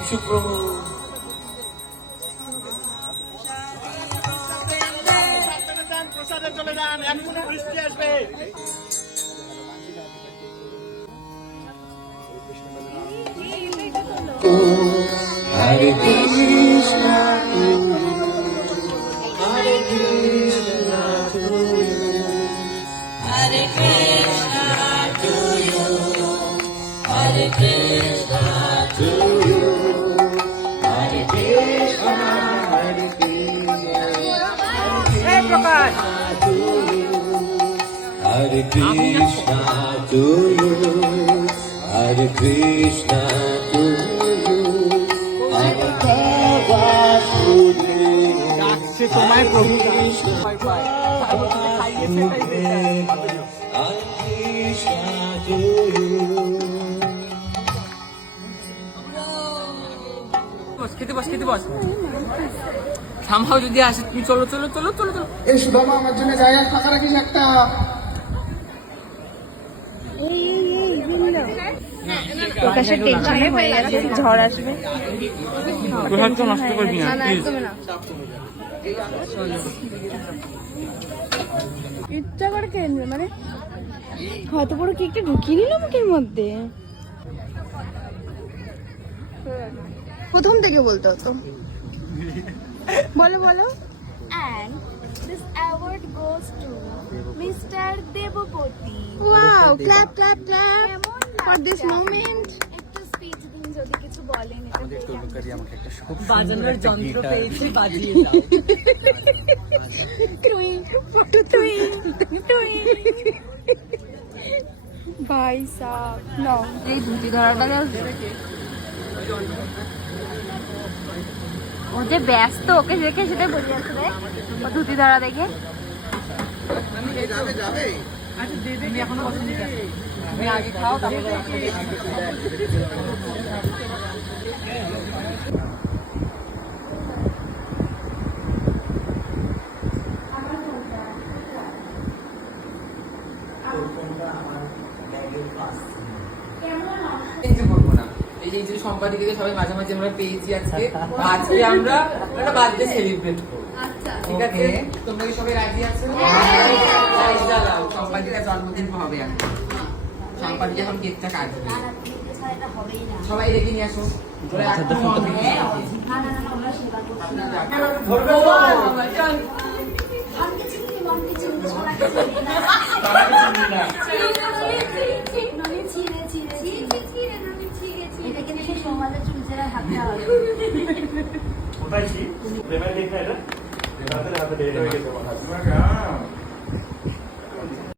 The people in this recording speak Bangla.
যিশু প্রভু। প্রসাদে চলে যান, এক্ষুনি বৃষ্টি আসবে। হরে কৃষ্ণ হরে কৃষ্ণ হরে কৃষ্ণ হরে কৃষ্ণ হরে কৃষ্ণ হরে প্রকাশ Hare Krishna to you, Hare Krishna to you, Hare Krishna to you. ডাকছে তোমায় প্রভু, Hare Krishna to you. খেতে বস, খেতে বস। সামহাও যদি আসে, তুমি চলো চলো চলো চলো চলো। এই সুদামা আমার জন্য জায়গা ফাঁকা রাখিস একটা। প্রকাশের টেনশনে হয়ে গেছে, ঝড় আসবে। প্রসাদ তো নষ্ট করবি না, প্লিজ। ইচ্ছা করে কেনবে মানে হয়তো বড় কেকটা ঢুকিয়ে নিল মুখের মধ্যে। প্রথম থেকে বলতে হতো। বলো বলো। And this award goes to Mr. Devapati. Wow, clap clap clap for this moment. একটু স্পিচ দিন যদি কিছু বলেন। বাজানোর যন্ত্র পেয়েছি, বাজিয়ে দাও। ভাই সাহ নাও এই ধুতি ধরাটা ও যে ব্যস্ত, ওকে দেখে সেটা বোঝা যাচ্ছে রে, ও ধুতি ধরা দেখে। তুমি এখনো বসনি কেন? তুমি আগে খাও, তারপরে এই যে সম্পাদিকাকে সবাই মাঝে মাঝে আমরা পেয়েছি আজকে আমরা একটা বার্থডে সেলিব্রেট করবো। ঠিক আছে, তোমরা কি সবাই রাজি আছো? জ্বালাও, সম্পাদিকা জন্মদিন হবে এখন। সম্পাদিকা এখন কেকটা কাটবে, সবাই রেখে নিয়ে আসো। ওটাই কি প্রেমের দিক না, এটা হাতে হয়ে গেছে।